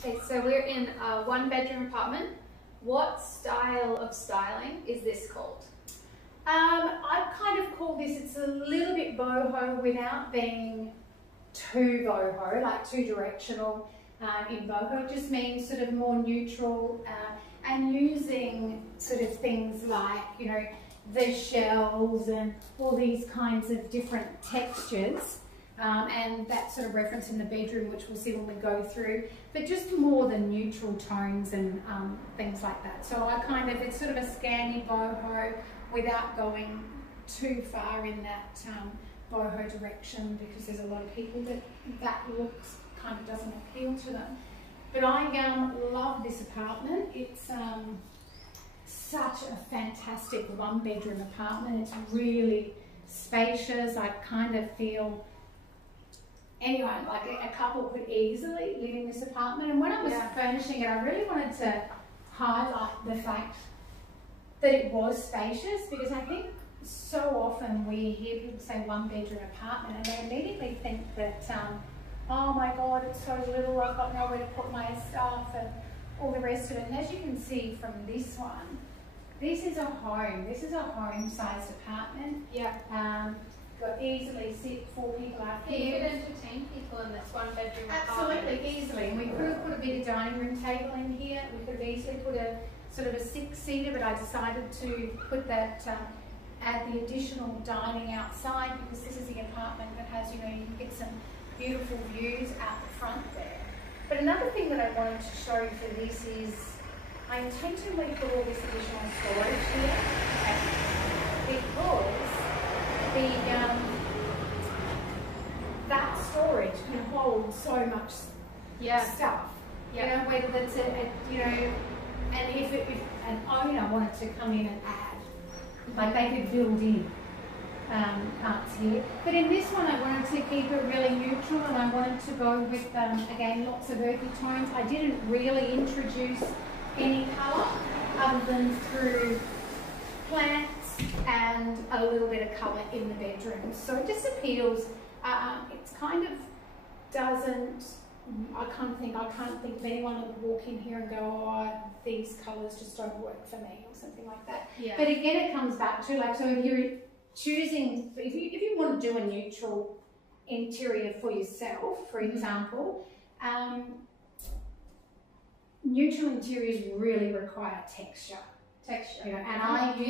Okay, so we're in a one-bedroom apartment. What style of styling is this called? I kind of call this, it's a little bit boho without being too boho, like too directional in boho. It just means sort of more neutral and using sort of things like, you know, the shells and all these kinds of different textures. And that sort of reference in the bedroom, which we'll see when we go through, but just more than neutral tones and things like that. So I kind of, it's sort of a Scandi boho without going too far in that boho direction, because there's a lot of people that looks kind of doesn't appeal to them. But I love this apartment. It's such a fantastic one-bedroom apartment. It's really spacious. I kind of feel, anyway, like a couple could easily live in this apartment. And when I was furnishing it, I really wanted to highlight the fact that it was spacious, because I think so often we hear people say one-bedroom apartment and they immediately think that, oh my God, it's so little, I've got nowhere to put my stuff and all the rest of it. And as you can see from this one, this is a home. This is a home-sized apartment. Yeah. Could easily sit 4 people out here. You could entertain people in this one-bedroom apartment. Absolutely, easily. And we could have put a bit of dining room table in here. We could have easily put a sort of a 6-seater, but I decided to put that, add the additional dining outside, because this is the apartment that has, you know, you can get some beautiful views out the front there. But another thing that I wanted to show you for this is, I intentionally put all this additional storage here, because that storage can hold so much stuff. You know, whether that's you know, and if an owner wanted to come in and add, like they could build in parts here. But in this one, I wanted to keep it really neutral, and I wanted to go with again, lots of earthy tones. I didn't really introduce any colour other than through plants and a little bit of colour in the bedroom. So it just appeals, it's kind of doesn't, I can't think of anyone that would walk in here and go, oh, these colours just don't work for me, or something like that. Yeah. But again, it comes back to, like, so if you're choosing, if you want to do a neutral interior for yourself, for example, neutral interiors really require texture. You know, and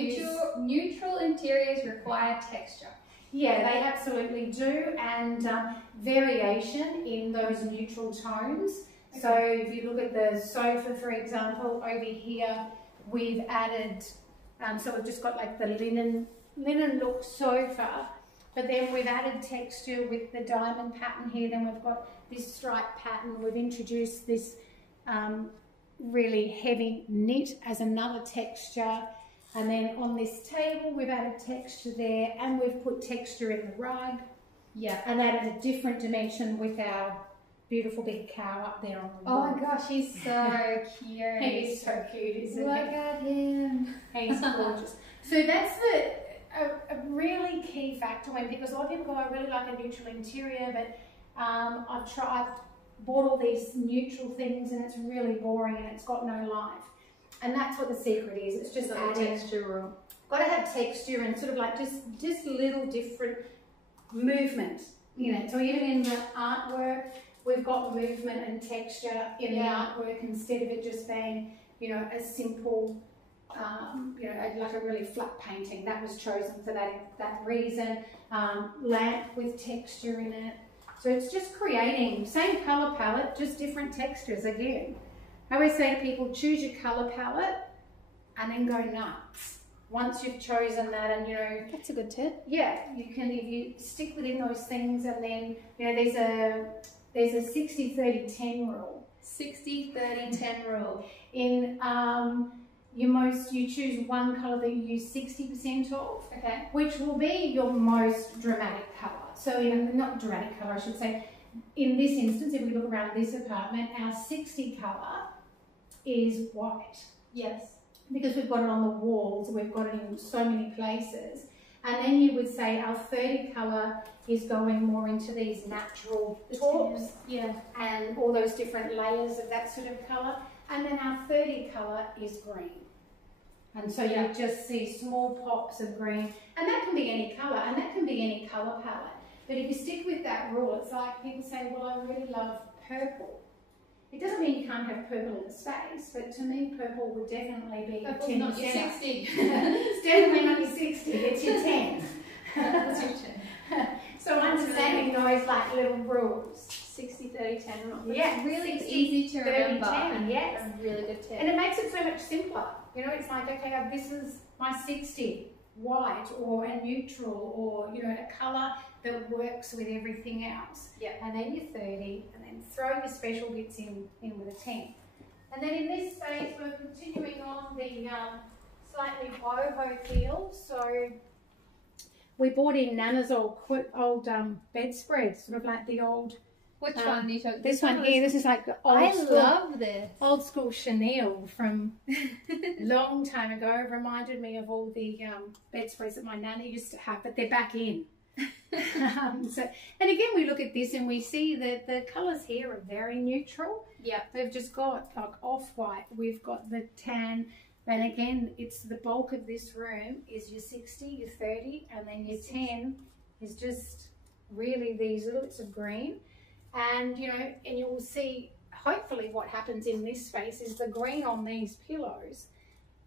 neutral interiors require texture. Yeah, they absolutely do, and variation in those neutral tones. Okay. So if you look at the sofa, for example, over here, we've added, so we've just got like the linen look sofa, but then we've added texture with the diamond pattern here. Then we've got this stripe pattern. We've introduced this really heavy knit as another texture, and then on this table we've added texture there, and we've put texture in the rug, and added a different dimension with our beautiful big cow up there on the wall. Oh my gosh, he's so cute. He is so cute, isn't he? Look at him. He's gorgeous. So that's a really key factor, when, because a lot of people go, I really like a neutral interior, but I've bought all these neutral things and it's really boring and it's got no life. And that's what the secret is. It's just adding texture. Got to have texture and sort of like just little different movement, you know. So even in the artwork, we've got movement and texture in the artwork, instead of it just being, you know, a simple, you know, like a really flat painting. That was chosen for that reason. Lamp with texture in it. So it's just creating, same colour palette, just different textures again. I always say to people, choose your colour palette and then go nuts. Once you've chosen that, and, you know... That's a good tip. Yeah, you can, if you stick within those things, and then, you know, there's a 60-30-10 rule. 60-30-10 rule. In you choose one colour that you use 60% of, okay, which will be your most dramatic colour. So not dramatic colour, I should say. In this instance, if we look around this apartment, our 60 colour is white. Yes. Because we've got it on the walls, we've got it in so many places. And then you would say our 30 colour is going more into these natural taupe, yeah, and all those different layers of that sort of colour. And then our 30 colour is green. And so you just see small pops of green, and that can be any colour, and that can be any colour palette. But if you stick with that rule, it's like people say, well, I really love purple. It doesn't mean you can't have purple in the space, but to me, purple would definitely be 10%. Not your 60. It's definitely not your 60, it's your 10. That's your 10. So understanding those like little rules. 60, 30, 10 rule. Yeah, Really 60, easy to 30, remember. 10, yes. A really good tip. And it makes it so much simpler. You know, it's like, okay, this is my 60, white or a neutral, or, you know, a colour that works with everything else. Yeah. And then your 30, and then throw your special bits in with a 10. And then in this space, we're continuing on the slightly boho feel. So we bought in Nana's old bedspread, sort of like the old. Which one do you talk? This one here. This is like the old school. I love this. Old school chenille from long time ago. It reminded me of all the bedspreads that my nana used to have, but they're back in. And again, we look at this and we see that the colours here are very neutral. Yeah. We've just got like off-white, we've got the tan, but again, it's the bulk of this room is your 60, your 30, and then your 10 is just really these little bits of green. And, you know, and you will see, hopefully what happens in this space is the green on these pillows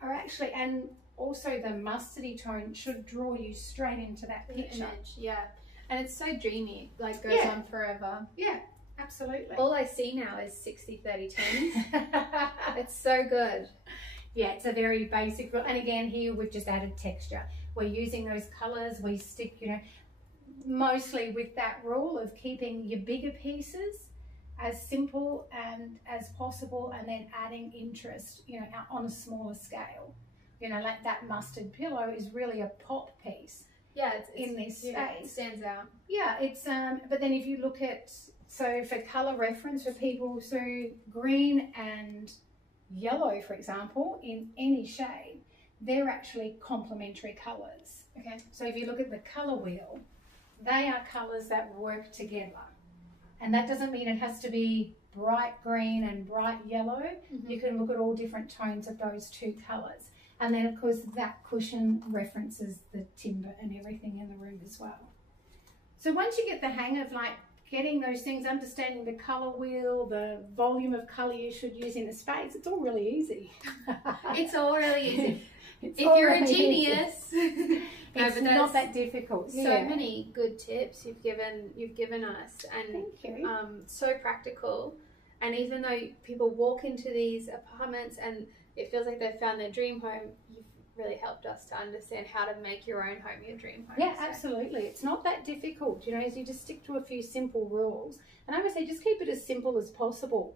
are actually, and also the mustardy tone should draw you straight into that picture. Image, yeah. And it's so dreamy, like goes on forever. Yeah, absolutely. All I see now is 60, 30, 10. It's so good. Yeah, it's a very basic, and again, here we've just added texture. We're using those colours, we stick, you know, mostly with that rule of keeping your bigger pieces as simple and as possible, and then adding interest, you know, on a smaller scale. You know, like that mustard pillow is really a pop piece. Yeah, it's in this space. It stands out. Yeah, it's but then if you look at, so for colour reference for people, so green and yellow, for example, in any shade, they're actually complementary colours. Okay. So if you look at the colour wheel, they are colours that work together. And that doesn't mean it has to be bright green and bright yellow. You can look at all different tones of those two colours. And then, of course, that cushion references the timber and everything in the room as well. So once you get the hang of, like, getting those things, understanding the colour wheel, the volume of colour you should use in a space, it's all really easy. It's all really easy. If you're a genius. It's not that difficult. So many good tips you've given us, and thank you. So practical. And even though people walk into these apartments and it feels like they've found their dream home, you've really helped us to understand how to make your own home your dream home. Yeah, absolutely. It's not that difficult. You know, you just stick to a few simple rules. And I would say just keep it as simple as possible.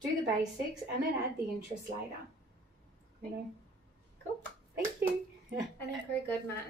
Do the basics and then add the interest later. You know. Cool. Thank you. I think very good, Matt.